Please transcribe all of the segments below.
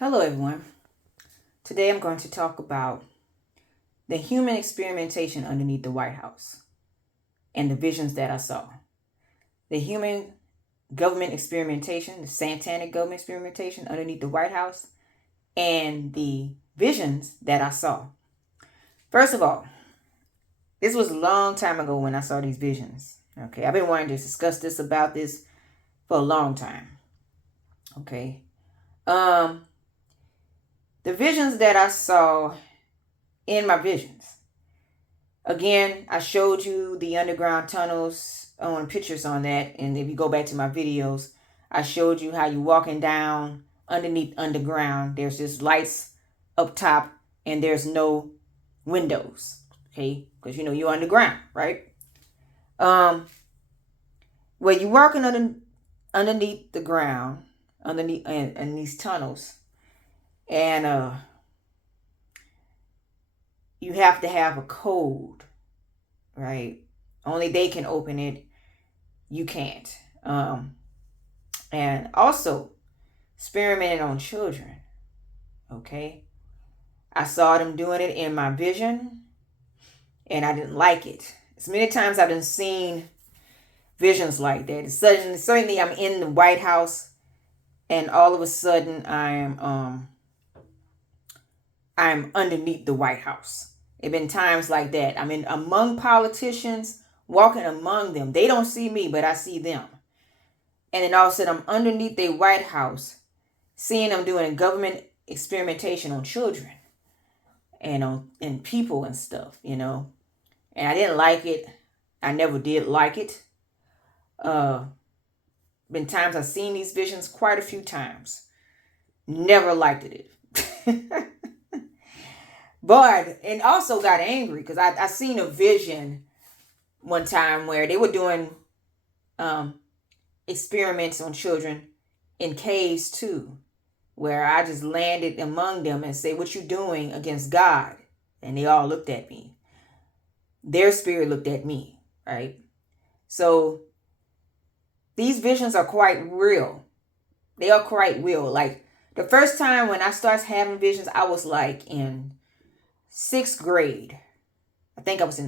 Hello, everyone. Today I'm going to talk about the human experimentation underneath the White House and the visions that I saw. The human government experimentation, the satanic government experimentation underneath the White House, and the visions that I saw. First of all, this was a long time ago when I saw these visions. Okay, I've been wanting to discuss this for a long time. Okay. Um, the visions that I saw in my visions. Again, I showed you the underground tunnels on pictures on that. And if you go back to my videos, I showed you how you walking down underground. There's just lights up top and there's no windows. Okay. Because you're underground, right? Where you're walking underneath the ground, underneath and these tunnels. And you have to have a code, right? Only they can open it. You can't. And also experimenting on children. Okay. I saw them doing it in my vision and I didn't like it. As many times I've been seeing visions like that. Certainly I'm in the White House and all of a sudden I'm underneath the White House. It been times like that. I'm in among politicians, walking among them. They don't see me, but I see them. And then all of a sudden I'm underneath the White House, seeing them doing government experimentation on children and people and stuff, And I didn't like it. I never did like it. Been times I've seen these visions quite a few times. Never liked it. But, and also got angry because I seen a vision one time where they were doing experiments on children in caves too, where I just landed among them and say, "What you doing against God?" And they all looked at me. Their spirit looked at me, right? So these visions are quite real. They are quite real. Like the first time when I started having visions, I was like in 6th grade. I think I was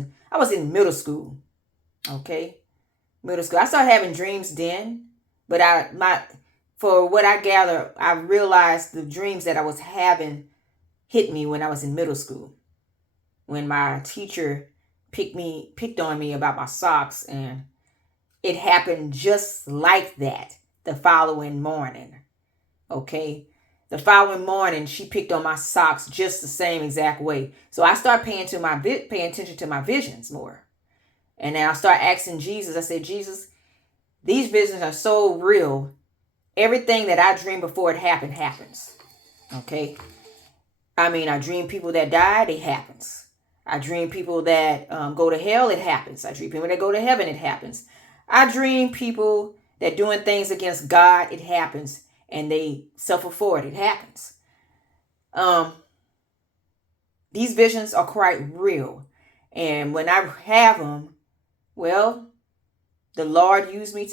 in middle school. Okay. Middle school. I started having dreams then, but for what I gather, I realized the dreams that I was having hit me when I was in middle school. When my teacher picked on me about my socks, and it happened just like that the following morning. Okay? The following morning, she picked on my socks just the same exact way. So I started paying attention to my visions more. And then I start asking Jesus. I said, "Jesus, these visions are so real. Everything that I dreamed before it happened happens." Okay? I dream people that died, it happens. I dream people that go to hell, it happens. I dream people that go to heaven, it happens. I dream people that doing things against God, it happens. And they suffer for it, it happens. These visions are quite real. And when I have them, well, the Lord used me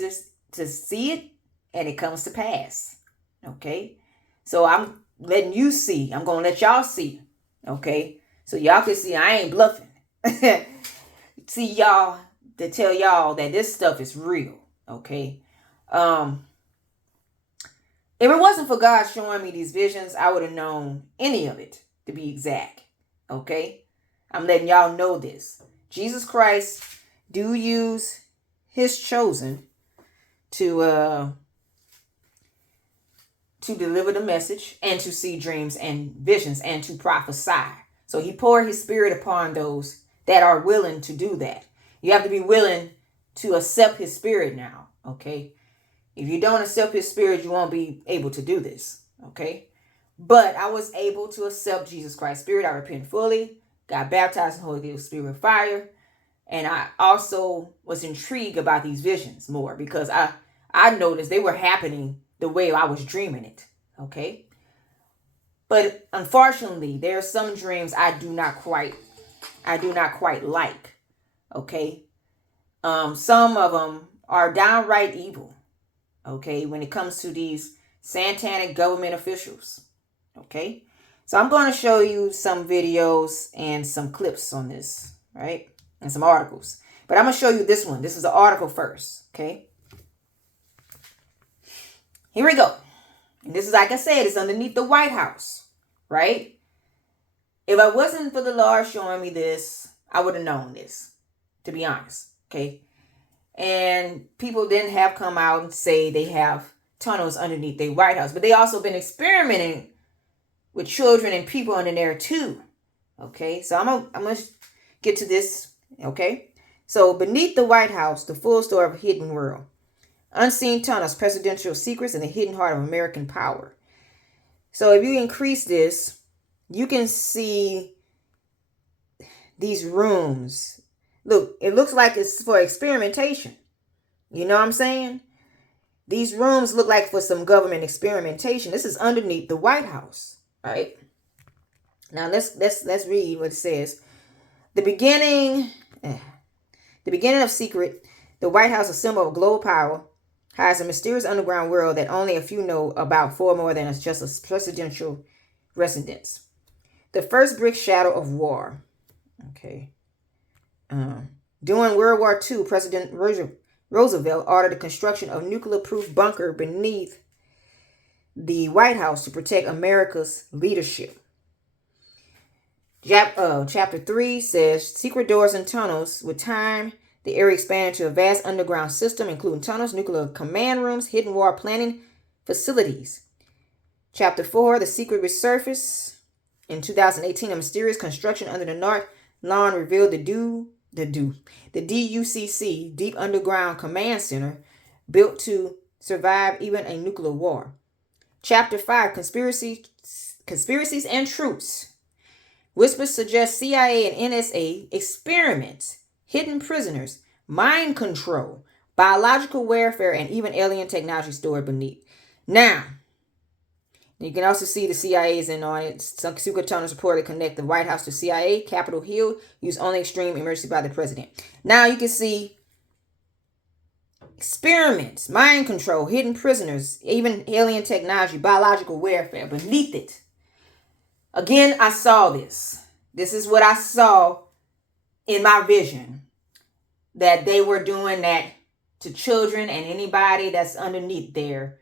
to see it, and it comes to pass. Okay? So I'm letting you see. I'm going to let y'all see. Okay? So y'all can see I ain't bluffing. See y'all, to tell y'all that this stuff is real. Okay? If it wasn't for God showing me these visions, I would have known any of it, to be exact. Okay? I'm letting y'all know this. Jesus Christ do use his chosen to deliver the message and to see dreams and visions and to prophesy. So he poured his spirit upon those that are willing to do that. You have to be willing to accept his spirit now, okay? If you don't accept his spirit, you won't be able to do this, okay? But I was able to accept Jesus Christ's spirit. I repented fully, got baptized in the Holy Ghost, Spirit, fire. And I also was intrigued about these visions more because I noticed they were happening the way I was dreaming it, okay? But unfortunately, there are some dreams I do not quite like, okay? Some of them are downright evil, okay, when it comes to these satanic government officials, Okay, so I'm going to show you some videos and some clips on this, right? And some articles. But I'm going to show you this one. This is the article first, okay? Here we go. And this is, like I said, it's underneath the White House, right? If I wasn't for the Lord showing me this, I would have known this, to be honest, okay? And people then have come out and say they have tunnels underneath the White House, but they also been experimenting with children and people under there too. Okay, so I'm gonna get to this. Okay, so beneath the White House, the full story of a hidden world, unseen tunnels, presidential secrets, and the hidden heart of American power. So if you increase this, you can see these rooms. Look, it looks like it's for experimentation. You know what I'm saying? These rooms look like for some government experimentation. This is underneath the White House, right? Now let's read what it says. The beginning of secret, the White House, a symbol of global power, hides a mysterious underground world that only a few know about, far more than just a presidential residence. The first brick shadow of war. Okay. During World War II, President Roosevelt ordered the construction of a nuclear-proof bunker beneath the White House to protect America's leadership. Chapter 3 says, secret doors and tunnels. With time, the area expanded to a vast underground system, including tunnels, nuclear command rooms, hidden war planning facilities. Chapter 4, the secret resurfaced. In 2018, a mysterious construction under the North Lawn revealed the DUCC, Deep Underground Command Center, built to survive even a nuclear war. Chapter 5, conspiracies and truths. Whispers suggest CIA and NSA experiments, hidden prisoners, mind control, biological warfare, and even alien technology stored beneath. Now, you can also see the CIA is in on it. Some secret tunnels reportedly connect the White House to CIA. Capitol Hill used only extreme emergency by the president. Now you can see experiments, mind control, hidden prisoners, even alien technology, biological warfare beneath it. Again, I saw this. This is what I saw in my vision. That they were doing that to children and anybody that's underneath there.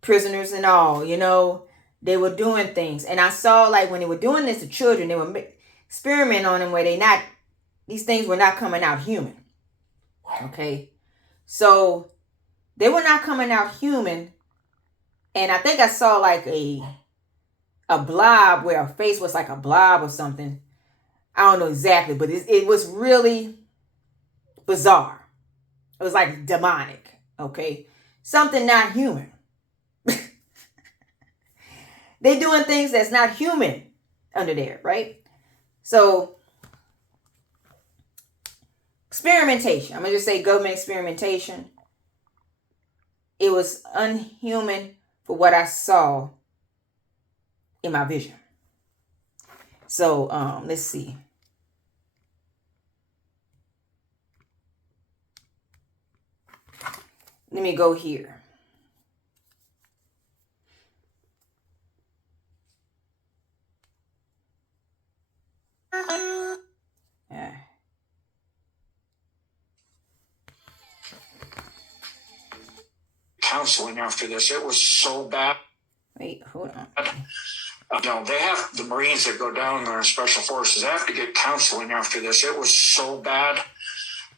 Prisoners and all, you know. They were doing things. And I saw, like, when they were doing this to children, they were experimenting on them where these things were not coming out human. Okay. So they were not coming out human. And I think I saw like a blob where a face was like a blob or something. I don't know exactly, but it was really bizarre. It was like demonic. Okay. Something not human. They doing things that's not human under there, right? So, experimentation. I'm going to just say government experimentation. It was unhuman for what I saw in my vision. So, let's see. Let me go here. Counseling after this. It was so bad. Wait, hold on. They have the Marines that go down there, special forces, they have to get counseling after this. It was so bad.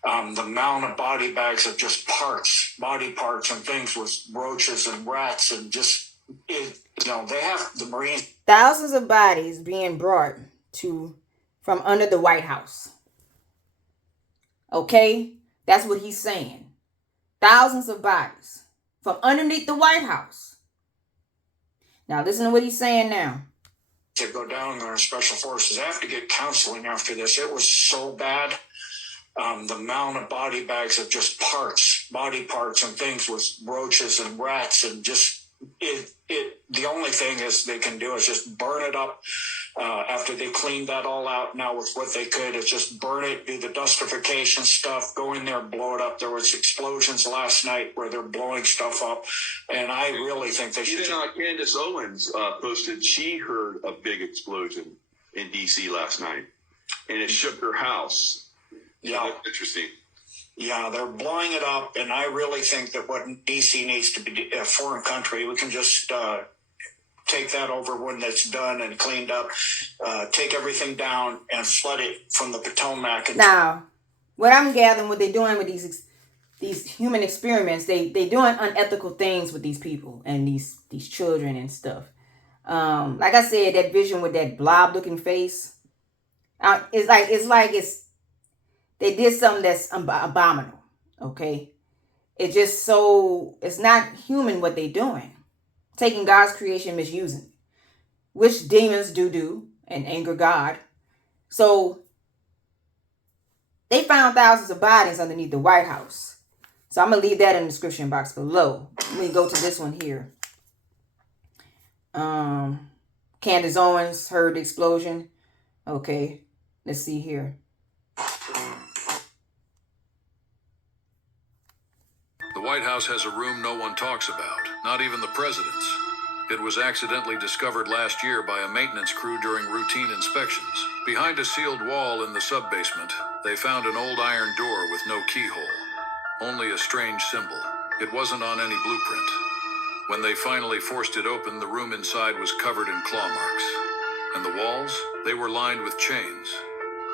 The amount of body bags of just body parts and things with roaches and rats and just, they have the Marines. Thousands of bodies being brought from under the White House. Okay? That's what he's saying. Thousands of bodies from underneath the White House. Now listen to what he's saying now. To go down there, special forces, they have to get counseling after this. It was so bad. The amount of body bags of just body parts and things with roaches and rats and just, the only thing is they can do is just burn it up after they cleaned that all out now with what they could. It's just burn it, do the dustification stuff, go in there, blow it up. There was explosions last night where they're blowing stuff up, and I really think they should. Even Candace Owens posted she heard a big explosion in D.C. last night, and it shook her house. Yeah, that's interesting. Yeah, they're blowing it up, and I really think that what D.C. needs to be a foreign country. We can just take that over when that's done and cleaned up, take everything down and flood it from the Potomac. Now, what I'm gathering, what they're doing with these human experiments, they doing unethical things with these people and these children and stuff. Like I said, that vision with that blob looking face, it's they did something that's abominable. Okay, it's not human what they're doing. Taking God's creation, misusing, which demons do and anger God. So they found thousands of bodies underneath the White House. So I'm going to leave that in the description box below. Let me go to this one here. Candace Owens heard the explosion. Okay, let's see here. The White House has a room no one talks about, not even the president's. It was accidentally discovered last year by a maintenance crew during routine inspections. Behind a sealed wall in the sub-basement, they found an old iron door with no keyhole. Only a strange symbol. It wasn't on any blueprint. When they finally forced it open, the room inside was covered in claw marks. And the walls? They were lined with chains.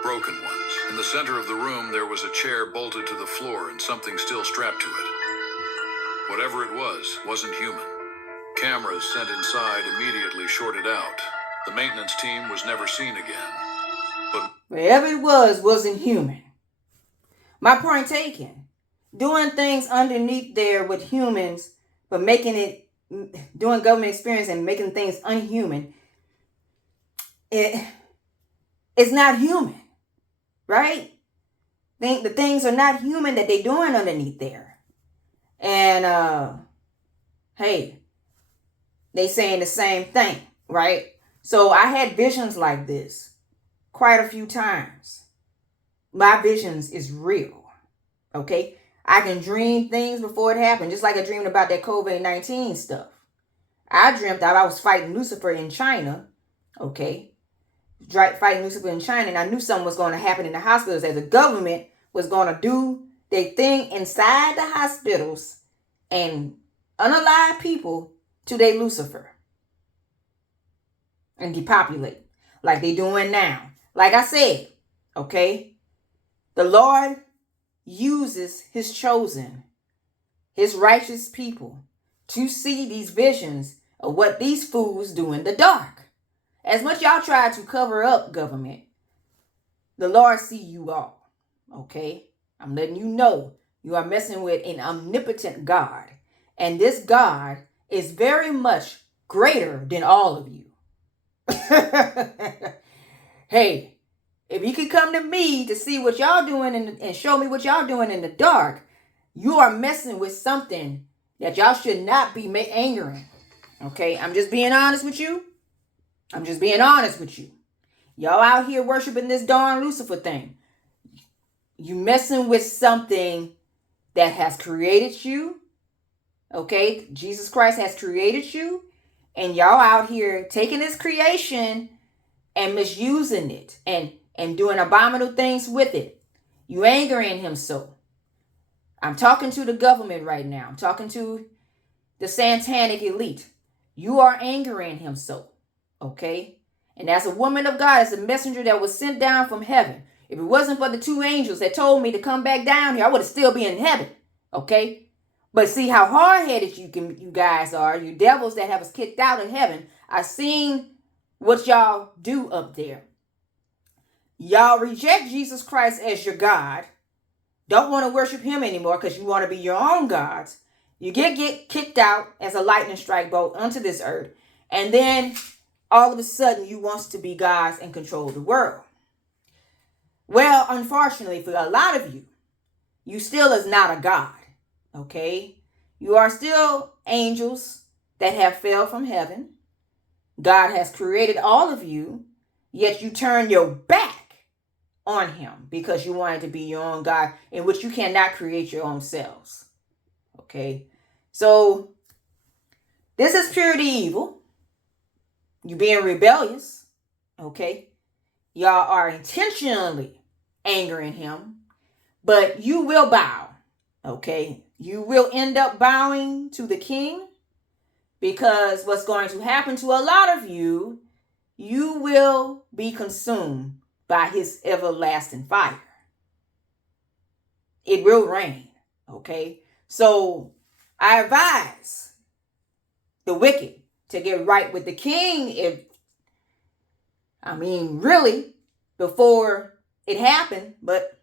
Broken ones. In the center of the room, there was a chair bolted to the floor and something still strapped to it. Whatever it was, wasn't human. Cameras sent inside immediately shorted out. The maintenance team was never seen again. But whatever it was, wasn't human. My point taken. Doing things underneath there with humans, but doing government experience and making things unhuman, it's not human, right? The things are not human that they're doing underneath there. And, hey, they saying the same thing, right? So I had visions like this quite a few times. My visions is real, okay? I can dream things before it happened, just like I dreamed about that COVID-19 stuff. I dreamt that I was fighting Lucifer in China, okay? Fighting Lucifer in China, and I knew something was going to happen in the hospitals, that the government was going to do their thing inside the hospitals and unalive people to their Lucifer and depopulate like they doing now. Like I said, okay, the Lord uses his chosen, his righteous people to see these visions of what these fools do in the dark. As much y'all try to cover up government, the Lord see you all, okay? I'm letting you know you are messing with an omnipotent God. And this God is very much greater than all of you. Hey, if you could come to me to see what y'all doing and show me what y'all doing in the dark, you are messing with something that y'all should not be angering. Okay, I'm just being honest with you. Y'all out here worshiping this darn Lucifer thing. You messing with something that has created you. Okay, Jesus Christ has created you. And y'all out here taking this creation and misusing it and doing abominable things with it. You angering him so. I'm talking to the government right now. I'm talking to the satanic elite. You are angering him so. Okay? And as a woman of God, as a messenger that was sent down from heaven, if it wasn't for the two angels that told me to come back down here, I would have still been in heaven. Okay? But see how hard-headed you guys are, you devils that have us kicked out of heaven. I seen what y'all do up there. Y'all reject Jesus Christ as your God. Don't want to worship him anymore because you want to be your own gods. You get kicked out as a lightning strike bolt onto this earth. And then all of a sudden you want to be gods and control the world. Well, unfortunately for a lot of you, you still is not a God. Okay? You are still angels that have fell from heaven. God has created all of you yet you turn your back on him because you wanted to be your own God, in which you cannot create your own selves. Okay? So, this is purity evil. You being rebellious. Okay? Y'all are intentionally angering him, but you will bow. Okay? You will end up bowing to the king, because what's going to happen to a lot of you, you will be consumed by his everlasting fire. It will rain. Okay? So I advise the wicked to get right with the king, really, before it happened. But,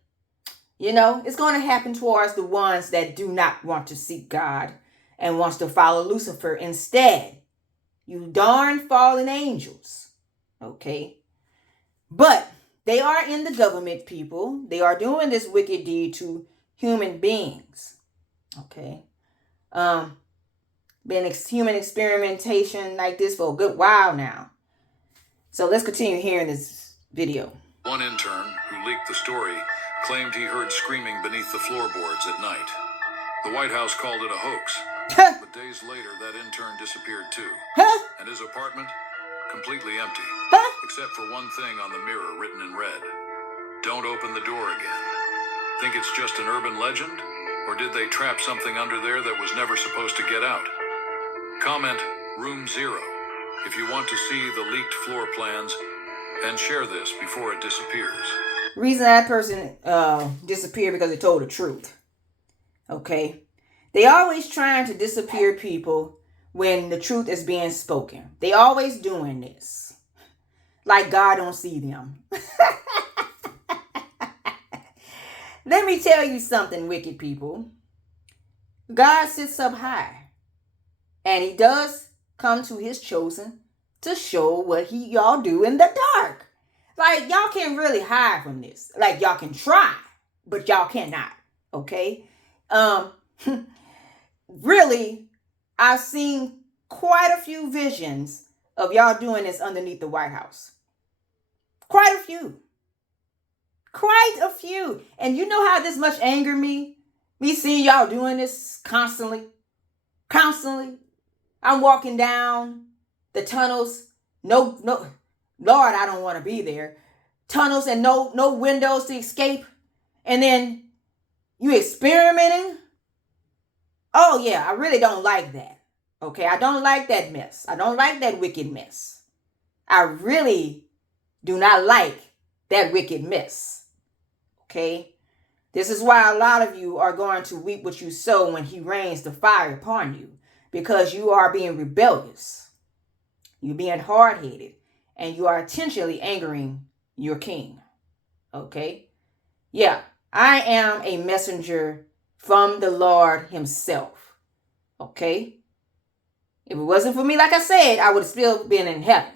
it's going to happen towards the ones that do not want to seek God and wants to follow Lucifer instead. You darn fallen angels. Okay? But they are in the government, people. They are doing this wicked deed to human beings. Okay? Been human experimentation like this for a good while now. So let's continue hearing this video. One intern who leaked the story claimed he heard screaming beneath the floorboards at night. The White House called it a hoax. But days later, that intern disappeared too. And his apartment, completely empty. Except for one thing on the mirror written in red. Don't open the door again. Think it's just an urban legend? Or did they trap something under there that was never supposed to get out? Comment Room 0 if you want to see the leaked floor plans, and share this before it disappears. Reason that person disappeared because they told the truth. Okay? They always trying to disappear people when the truth is being spoken. They always doing this. Like God don't see them. Let me tell you something, wicked people. God sits up high. And he does come to his chosen to show what y'all do in the dark. Like, y'all can't really hide from this. Like, y'all can try, but y'all cannot. Okay? Really, I've seen quite a few visions of y'all doing this underneath the White House. Quite a few. Quite a few. And you know how this much angered me? Me seeing y'all doing this constantly. Constantly. I'm walking down the tunnels. No, Lord, I don't want to be there. Tunnels and no windows to escape. And then you experimenting. Oh yeah, I really don't like that. Okay, I don't like that mess. I don't like that wicked mess. I really do not like that wicked mess. Okay? This is why a lot of you are going to reap what you sow when he rains the fire upon you. Because you are being rebellious. You're being hard-headed. And you are intentionally angering your king. Okay? Yeah, I am a messenger from the Lord himself. Okay? If it wasn't for me, like I said, I would have still been in heaven.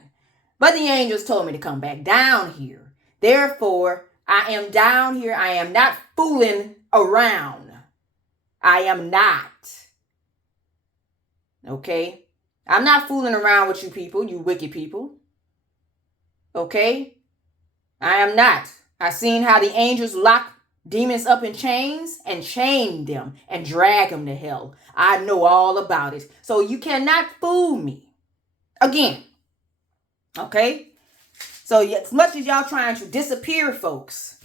But the angels told me to come back down here. Therefore, I am down here. I am not fooling around. I am not. Okay? I'm not fooling around with you people, you wicked people. Okay? I am not. I've seen how the angels lock demons up in chains and chain them and drag them to hell. I know all about it. So you cannot fool me. Again. Okay? So as much as y'all trying to disappear folks,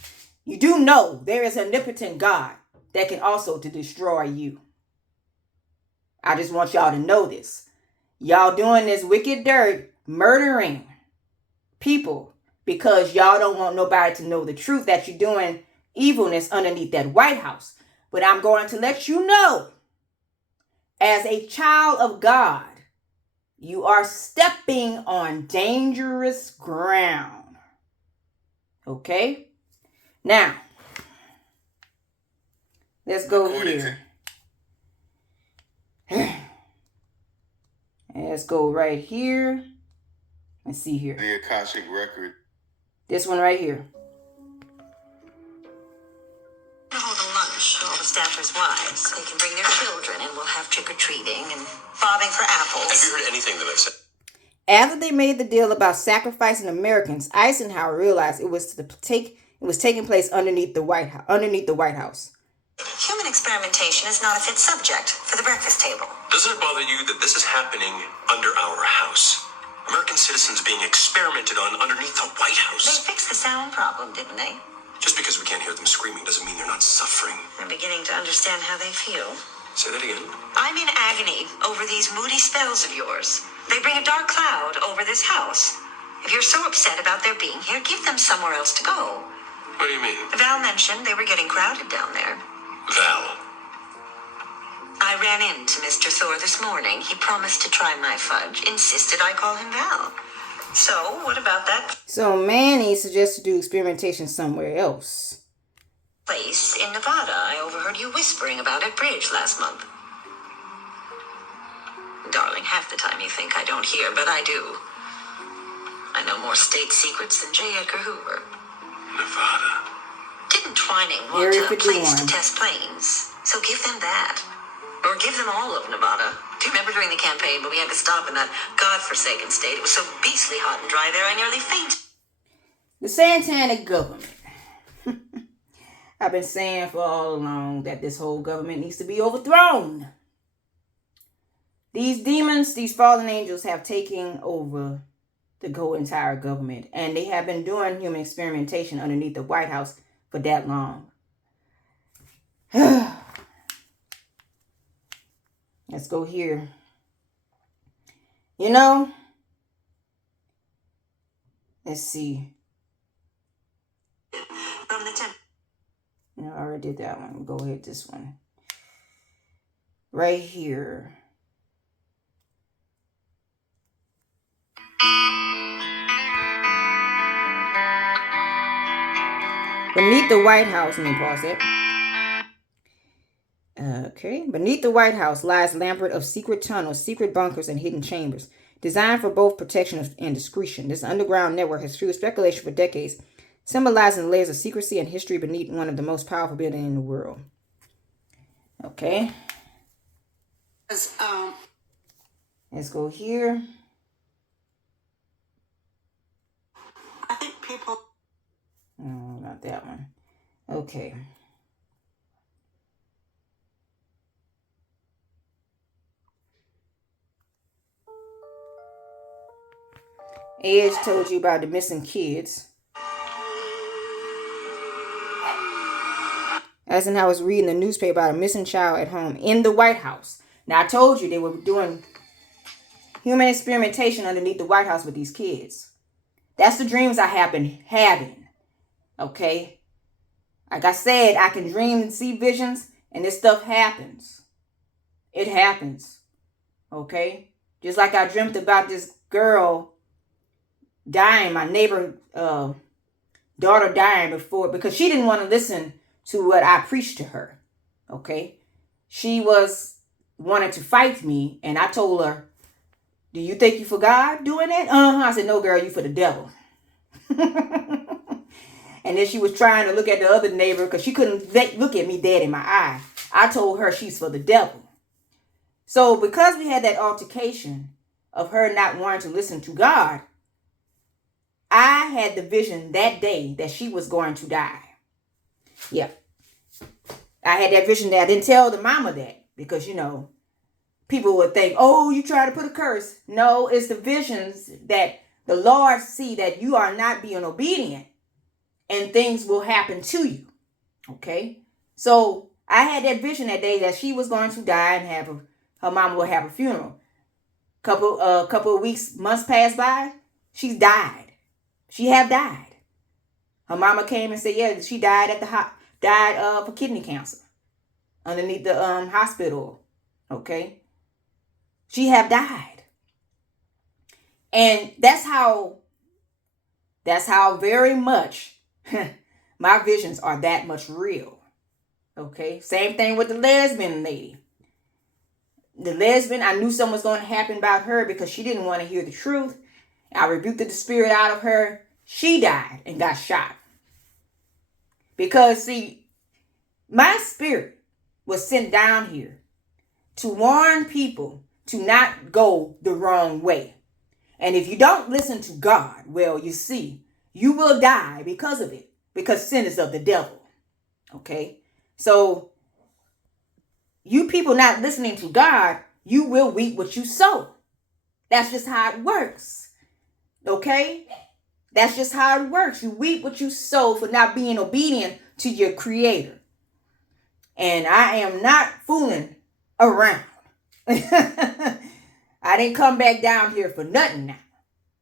you do know there is an omnipotent God that can also to destroy you. I just want y'all to know this. Y'all doing this wicked dirt, murdering people because y'all don't want nobody to know the truth that you're doing evilness underneath that White House. But I'm going to let you know, as a child of God, you are stepping on dangerous ground. Okay? Now, let's go here. Let's go right here. Let's see here. The Akashic Record. This one right here. We'll hold a lunch, all the staffers' wives. They can bring their children and we'll have trick-or-treating and bobbing for apples. Have you heard anything that I've said? After they made the deal about sacrificing Americans, Eisenhower realized it was taking place underneath the White House. Human experimentation is not a fit subject for the breakfast table. Doesn't it bother you that this is happening under our house? American citizens being experimented on underneath the White They House. fixed the sound problem, didn't they? Just because we can't hear them screaming doesn't mean they're not suffering. I'm beginning to understand how they feel. Say that again. I'm in agony over these moody spells of yours. They bring a dark cloud over this house. If you're so upset about their being here, give them somewhere else to go. What do you mean? Val mentioned they were getting crowded down there. Val. I ran into Mr. Thor this morning. He promised to try my fudge, insisted I call him Val. So, what about that So Manny suggests to do experimentation somewhere else. place in Nevada I overheard you whispering about at Bridge last month? Darling, half the time you think I don't hear, but I do. I know more state secrets than J. Edgar Hoover. Nevada. Didn't Twining want Area a place 51. to test planes? So give them that. Or give them all of Nevada. Do you remember during the campaign when we had to stop in that godforsaken state? It was so beastly hot and dry there I nearly fainted. The satanic government. I've been saying for all along that this whole government needs to be overthrown. These demons, these fallen angels have taken over the whole entire government. And they have been doing human experimentation underneath the White House for that long. Let's go here. You know, let's see. From the temple. No, I already did that one. Go ahead, this one. Right here. Beneath the White House, let me pause it. Okay. Beneath the White House lies a labyrinth of secret tunnels, secret bunkers, and hidden chambers, designed for both protection and discretion. This underground network has fueled speculation for decades, symbolizing the layers of secrecy and history beneath one of the most powerful buildings in the world. Okay. Let's go here. I think people. No, not that one. Okay. Edge told you about the missing kids. Eisenhower was reading the newspaper about a missing child at home in the White House. Now, I told you they were doing human experimentation underneath the White House with these kids. That's the dreams I have been having. Okay? Like I said, I can dream and see visions, and this stuff happens. It happens. Okay? Just like I dreamt about this girl dying, my neighbor daughter dying before, because she didn't want to listen to what I preached to her. Okay? She wanted to fight me, and I told her, do you think you for God doing that? I said, no, girl, you for the devil. And then she was trying to look at the other neighbor because she couldn't look at me dead in my eye. I told her she's for the devil. So because we had that altercation of her not wanting to listen to God, I had the vision that day that she was going to die. Yeah. I had that vision that I didn't tell the mama that because, people would think, oh, you try to put a curse. No, it's the visions that the Lord see that you are not being obedient and things will happen to you. Okay? So I had that vision that day that she was going to die and her mama would have a funeral. Couple of weeks, months passed by. She's died. She have died. Her mama came and said, yeah, she died for kidney cancer underneath the hospital. Okay? She have died. And that's how very much my visions are that much real. Okay? Same thing with the lesbian lady. The lesbian, I knew something was going to happen about her because she didn't want to hear the truth. I rebuked the spirit out of her. She died and got shot. Because, see, my spirit was sent down here to warn people to not go the wrong way. And if you don't listen to God, well, you see, you will die because of it, because sin is of the devil. Okay? So you people not listening to God, you will reap what you sow. That's just how it works. Okay? That's just how it works. You reap what you sow for not being obedient to your creator. And I am not fooling around. I didn't come back down here for nothing now.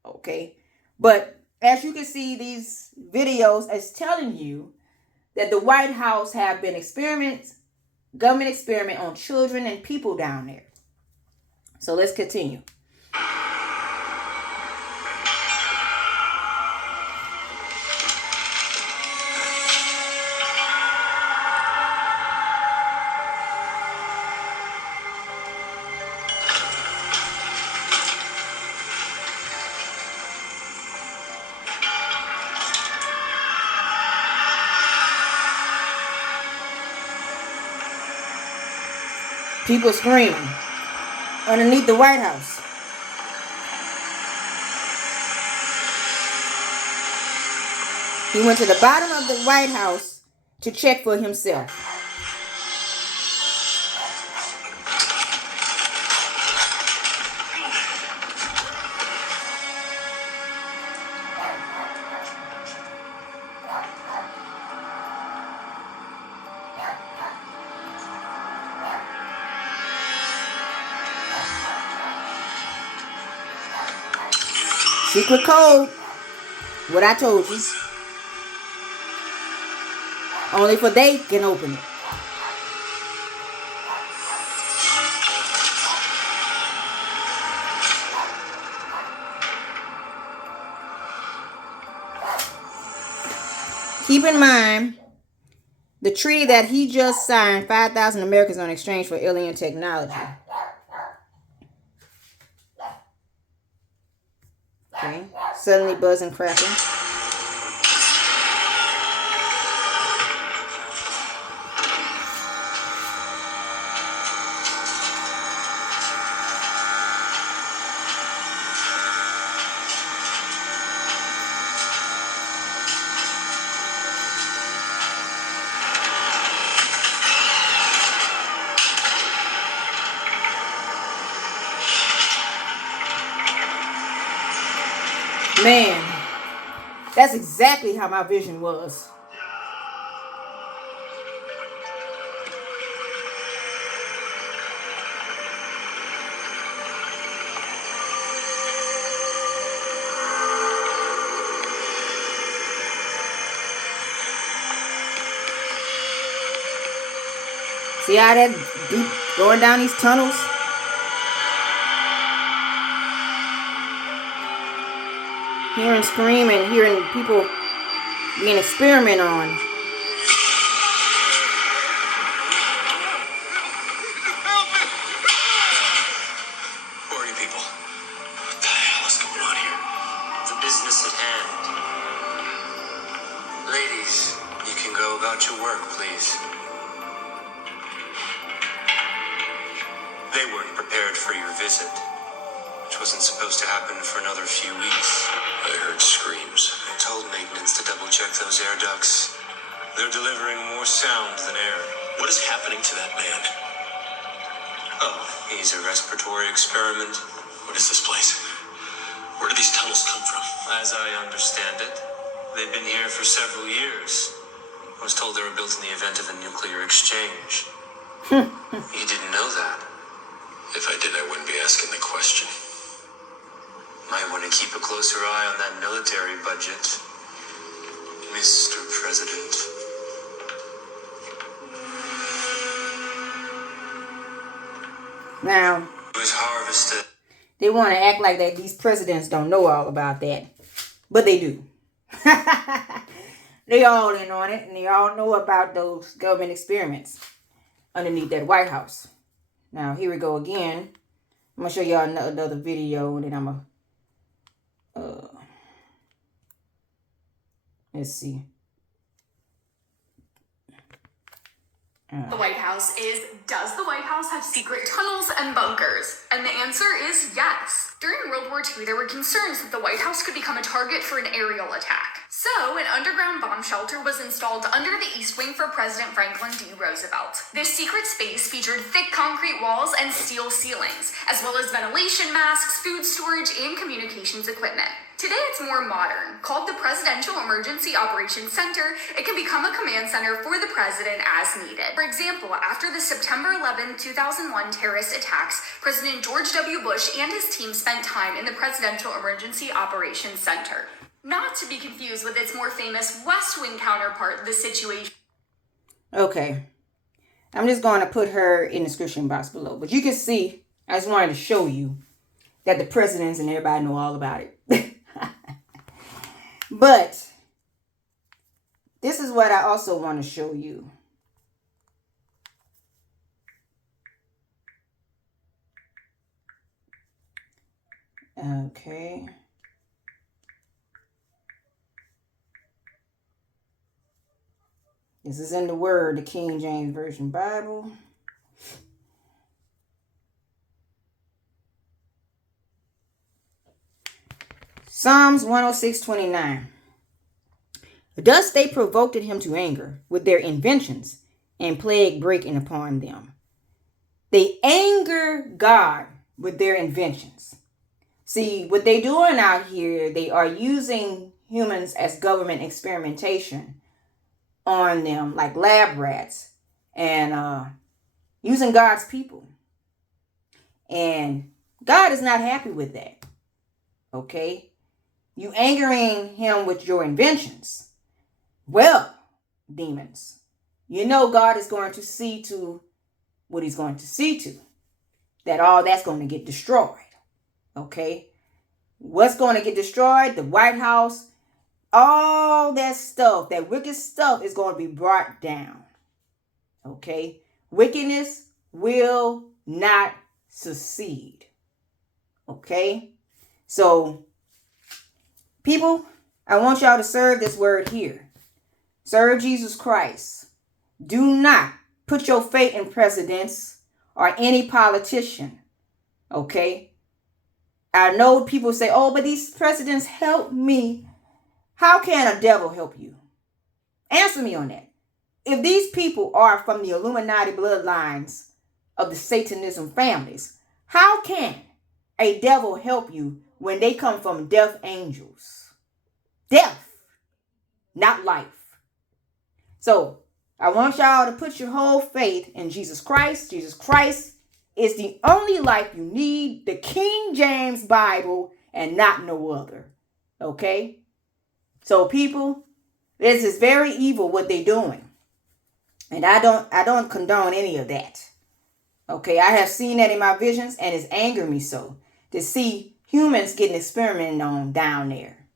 Okay? But as you can see, these videos is telling you that the White House have been government experiment on children and people down there. So let's continue. People screaming underneath the White House. He went to the bottom of the White House to check for himself. Secret code. What I told you. Only for they can open it. Keep in mind, the treaty that he just signed, 5,000 Americans on exchange for alien technology. Okay, suddenly buzzing, cracking. Man, that's exactly how my vision was. See how that deep going down these tunnels? Hearing screaming, hearing people being experimented on. Who are you people? What the hell is going on here? The business at hand. Ladies, you can go about your work, please. They weren't prepared for your visit, which wasn't supposed to happen for another few weeks. I heard screams. I told maintenance to double-check those air ducts. They're delivering more sound than air. What is happening to that man? Oh, he's a respiratory experiment. What is this place? Where do these tunnels come from? As I understand it, they've been here for several years. I was told they were built in the event of a nuclear exchange. You didn't know that? If I did, I wouldn't be asking the question. Might want to keep a closer eye on that military budget, Mr. President. Now, It was harvested. they want to act like that these presidents don't know all about that. But they do. They all in on it, and they all know about those government experiments underneath that White House. Now, here we go again. I'm going to show y'all another video, and then I'm going to... let's see. The White House is, does the White House have secret tunnels and bunkers? And the answer is yes. During World War II, there were concerns that the White House could become a target for an aerial attack. So, an underground bomb shelter was installed under the East Wing for President Franklin D. Roosevelt. This secret space featured thick concrete walls and steel ceilings, as well as ventilation masks, food storage, and communications equipment. Today it's more modern. Called the Presidential Emergency Operations Center, it can become a command center for the president as needed. For example, after the September 11, 2001 terrorist attacks, President George W. Bush and his team spent time in the Presidential Emergency Operations Center. Not to be confused with its more famous West Wing counterpart, the Situation. Okay. I'm just going to put her in the description box below. But you can see, I just wanted to show you that the presidents and everybody know all about it. But this is what I also want to show you. Okay. This is in the Word, the King James Version Bible. Psalms 106:29. Thus they provoked him to anger with their inventions, and plague breaking upon them. They anger God with their inventions. See, what they're doing out here, they are using humans as government experimentation on them, like lab rats, and using God's people. And God is not happy with that. Okay? You angering him with your inventions. Well, demons, you know God is going to see to what he's going to see to. That all that's going to get destroyed. Okay? What's going to get destroyed? The White House. All that stuff, that wicked stuff is going to be brought down. Okay? Wickedness will not succeed. Okay? So, people, I want y'all to serve this word here. Serve Jesus Christ. Do not put your faith in presidents or any politician. Okay? I know people say, oh, but these presidents help me. How can a devil help you? Answer me on that. If these people are from the Illuminati bloodlines of the Satanism families, how can a devil help you when they come from death angels? Death, not life. So I want y'all to put your whole faith in Jesus Christ. Jesus Christ is the only life you need, the King James Bible, and not no other. Okay? So people, this is very evil what they're doing. And I don't condone any of that. Okay, I have seen that in my visions, and it's angered me so to see humans getting experimented on down there.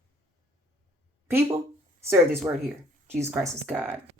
People, serve this word here. Jesus Christ is God.